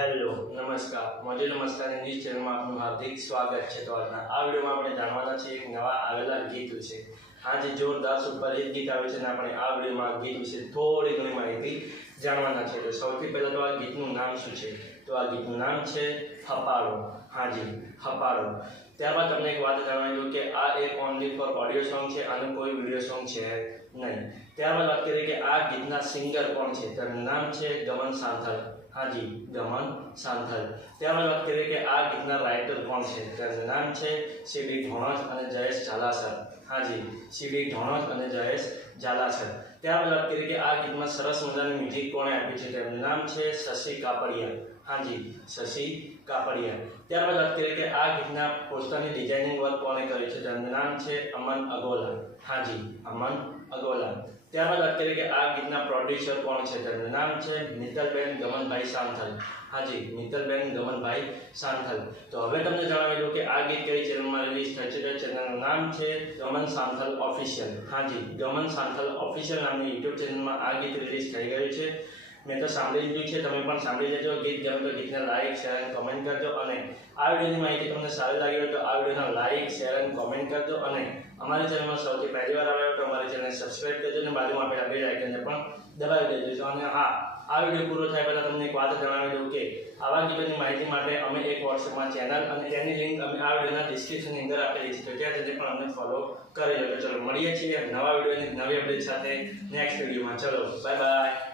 Hello નમસ્કાર મોજે નમસ્કાર ન્યૂઝ ચેનલમાં આપનું હાર્દિક સ્વાગત છે। તો આજના આ વિડીયોમાં આપણે જાણવાના છીએ એક નવા આવેલા ગીત વિશે। હા, જે જોરદાર સુપરહિટ ગીત આવે છે ને આપણે આ વિડીયોમાં ગીત વિશે થોડી ઘણી માહિતી જાણવાના છે। તો સૌથી પહેલાં તો આ ગીતનું નામ શું છે? તો આ ગીતનું નામ છે હપાળો। હાજી, હપાળો। ત્યારબાદ તમને એક વાત જણાવી દઉં કે આ એક ઓનલી ફોર ઓડિયો સોંગ છે, આનું કોઈ વિડીયો સોંગ છે નહીં। ત્યારબાદ વાત કરીએ કે આ ગીતના સિંગર કોણ છે? તેનું નામ છે ગમન સાંથલ। હાજી, ગમન સાંથલ। ત્યારબાદ વાત કરીએ કે આ ગીતના રાઇટર કોણ છે? તેનું નામ છે સીબી ઢોણસ અને જયેશ ઝાલાસર। હાજી, સીબી ઢોણસ અને જયેશ ઝાલાસર। ત્યારબાદ વાત કરીએ કે આ ગીતમાં સરસ મજાની મ્યુઝિક કોણે આપી છે? તેનું નામ છે શશી કાપડિયા। હાજી, શશી કાપડિયા। ત્યારબાદ વાત કરીએ કે આ ગીતના પોસ્ટરની ડિઝાઇનિંગ વર્ક કોણે કર્યું છે? તેનું નામ છે અમન અગોલા। હાજી, અમન અગોલા। ત્યારબાદ વાત કરીએ કે આ ગીતના પ્રોડ્યુસર કોણ છે? તેનું નામ છે મિત્તલબેન ગમનભાઈ સાંથલ। હાજી, મિત્તલબેન ગમનભાઈ સાંથલ। તો હવે તમને જણાવી દઉં કે આ ગીત કઈ ચેનલમાં રિલીઝ થયું છે? ચેનલનું નામ છે ગમન સાંથલ ઓફિશિયલ। હાજી, ગમન સાંથલ ઓફિશિયલ નામની યુટ્યુબ ચેનલમાં આ ગીત રિલીઝ થઈ ગયું છે। મેં તો સાંભળી લીધું છે, તમે પણ સાંભળી લેજો। ગીત ગમે તો ગીતને લાઇક શેર અને કમેન્ટ કરજો, અને આ વિડીયોની માહિતી તમને સારી લાગી હોય તો આ વિડીયોને લાઇક શેર અને કમેન્ટ કરજો, અને અમારી ચેનલમાં સૌથી પહેલી વાર આવ્યો તો અમારી ચેનલને સબસ્ક્રાઇબ કરજો અને બાજુમાં આપેલા બેલ આઇકનને પણ દબાવી દેજો। અને હા, આ વિડીયો પૂરો થાય પહેલાં તમને એક વાત જણાવી દઉં કે આવા ગીતોની માહિતી માટે અમે એક વોટ્સએપમાં ચેનલ અને તેની લિંક અમે આ વિડીયોના ડિસ્ક્રિપ્શનની અંદર આપેલી છે, તો ત્યાં જઈને પણ અમને ફોલો કરી લેજો। ચલો મળીએ છીએ નવા વિડીયોની નવી અપડેટ સાથે નેક્સ્ટ વિડીયોમાં। ચલો બાય બાય।